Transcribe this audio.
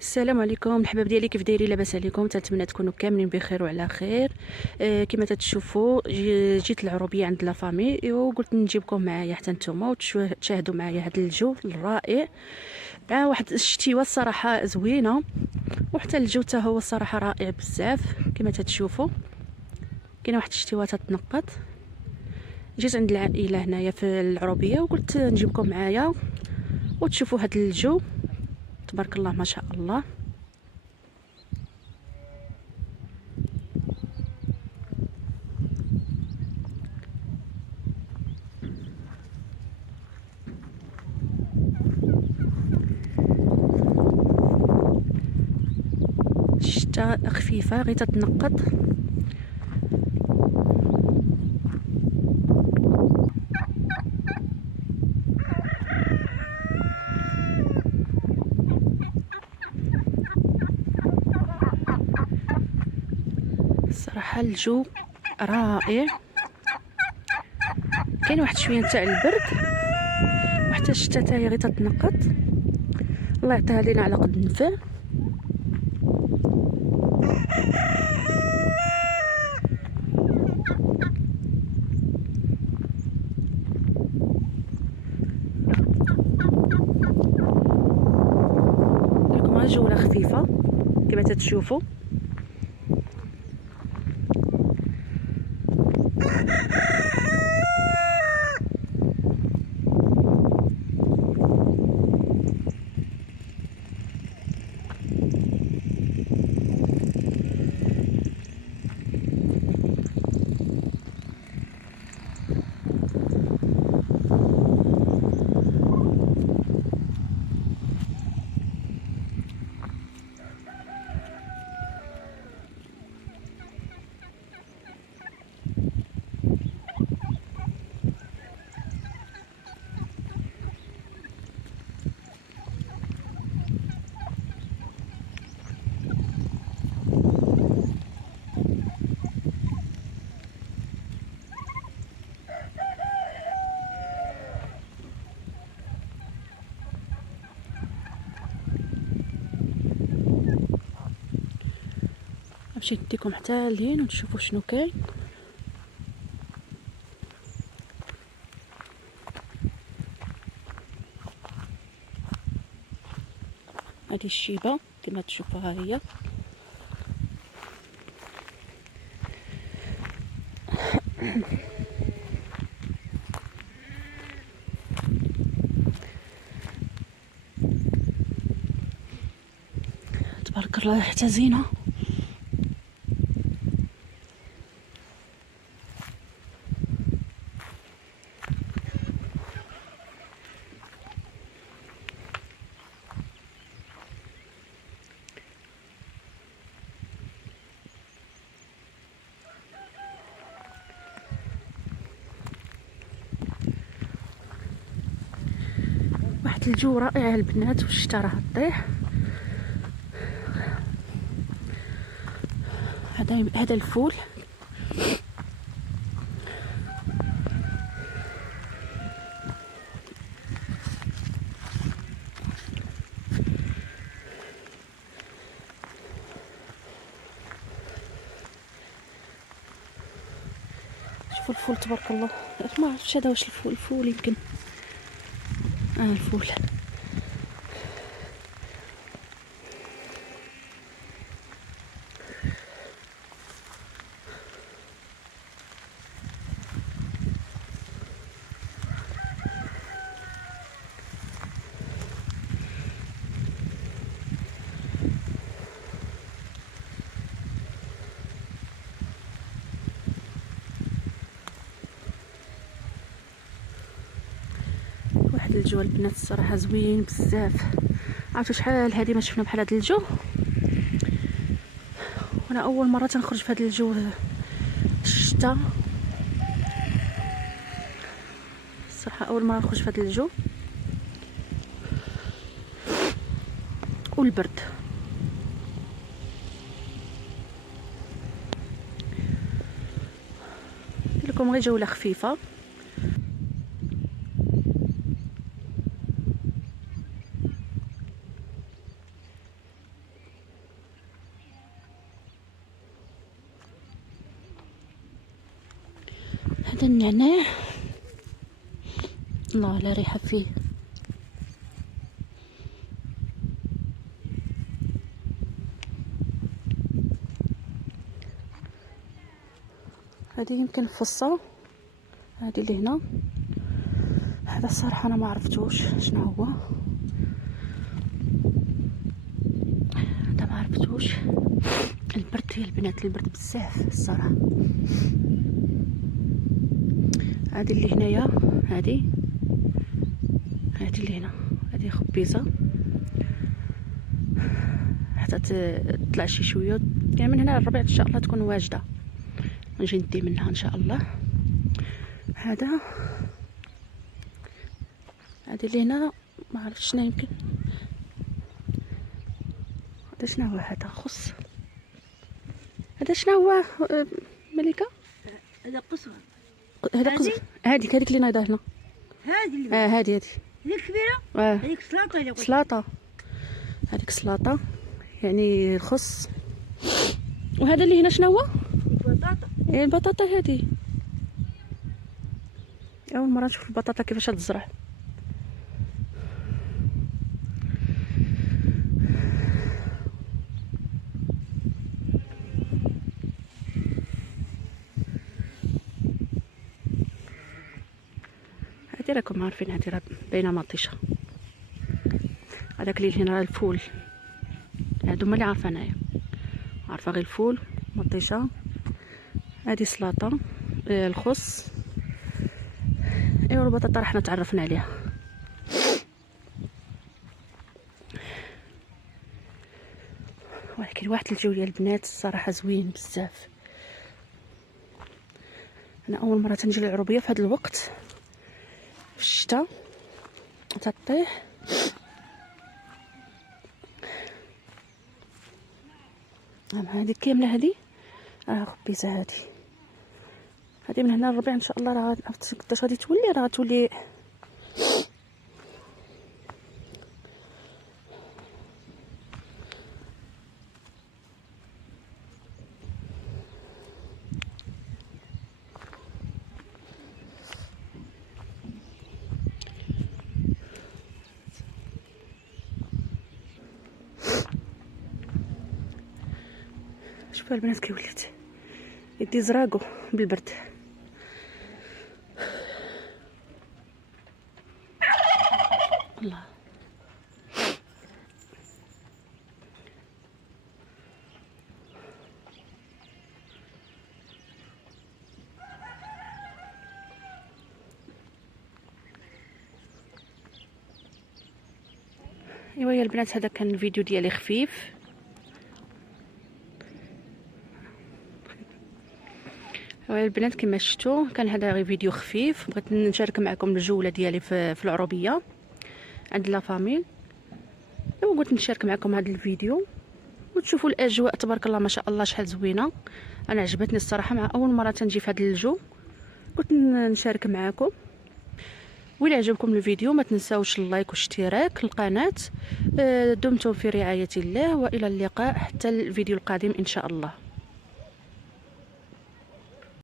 السلام عليكم الحباب ديالي، كيف دايرين؟ لاباس عليكم؟ تنتمنى تكونوا كاملين بخير وعلى خير. كما تتشوفوا جيت العروبيه عند لا فامي وقلت نجيبكم معايا حتى نتوما وتشاهدوا معايا هذا الجو الرائع مع واحد الشتيوه الصراحه زوينه، وحتى الجو حتى هو الصراحه رائع بزاف. كما تتشوفوا كاينه واحد الشتيوه تتنقط. جيت عند العائله هنايا في العروبيه وقلت نجيبكم معايا وتشوفوا هذا الجو. تبارك الله ما شاء الله. الشتا خفيفه غير تتنقط. الصراحه الجو رائع، كاين واحد شويه تاع البرد وحتى الشتا حتى هي غير تتنقط. الله يعطيها لينا على قد نفع. لكم غير جوله خفيفه كما تتشوفوا. نمشي نديكم حتى لهين وتشوفوا شنو كاين. هذه الشيبه كما تشوفوها هي. تبارك الله حتى زينه. واحد الجو رائع البنات، والشتا راه طيح. هذا الفول. شوفوا الفول تبارك الله. ما عرفتش هذا واش الفول يمكن. الفول. واحد الجو البنات الصراحه زوين بزاف. عرفتوا شحال هذه ما شفنا بحال هذا الجو. وانا اول مره تنخرج في هذا الجو الشتا. الصراحه اول مره نخرج في هذا الجو والبرد. لكم غير جوله خفيفه. هذا النعناع الله لا ريحه فيه. هذه يمكن فصه، هذه اللي هنا هذا الصراحه انا ما عرفتوش شنو هو، هذا ما عرفتوش. البرد يا البنات، البرد بزاف الصراحه. هذه اللي هنايا، هذه اللي هنا، هذه خبيزه حتى تطلع شي شويه، يعني من هنا الربيع ان شاء الله تكون واجده، نجي ندي منها ان شاء الله. هذا هذه اللي هنا ما عرفتش شنو، يمكن هذا شنو هو، هذا خص، هذا شنو هو ملكه؟ هذا قصر، هذا قزبر. هذيك اللي نايضه هنا، هذه اللي هذه الكبيره، هذيك سلاطه اللي قلت. سلاطه، هذيك سلاطه يعني الخص. وهذا اللي هنا شنو هو؟ البطاطا. البطاطا هذه اول مره نشوف البطاطا كيفاش تزرع. هذه راكم عارفين، هذه راه باينه مطيشه. هذاك اللي هنا الفول، هادو هما اللي عارفه انايا، عارفه غير الفول مطيشه. هذه سلاطه، الخص، ايوا البطاطا راه حنا تعرفنا عليها. ولكن واحد الجو ديال البنات الصراحه زوين بزاف. انا اول مره تنجي للعروبيه في هذا الوقت في الشتاء تطيح. هذه كامله، هذه راه خبيزه، هذه من هنا الربيع ان شاء الله راه قداش غادي تولي، راه تولي شوفوا البنات كي وليت يدي زراقو بالبرد. الله ايوا يا البنات، هذا كان الفيديو ديالي خفيف. ايوا البنات كما شفتوا كان هذا غير فيديو خفيف، بغيت نشارك معكم الجوله ديالي في العروبيه عند لا فاميل. ايوا قلت نشارك معكم هذا الفيديو وتشوفوا الاجواء تبارك الله ما شاء الله شحال زوينه. انا عجبتني الصراحه، مع اول مره تنجي في هذا الجو قلت نشارك معكم. وإلا عجبكم الفيديو ما تنساوش اللايك والاشتراك القناه. دمتم في رعايه الله، والى اللقاء حتى الفيديو القادم ان شاء الله.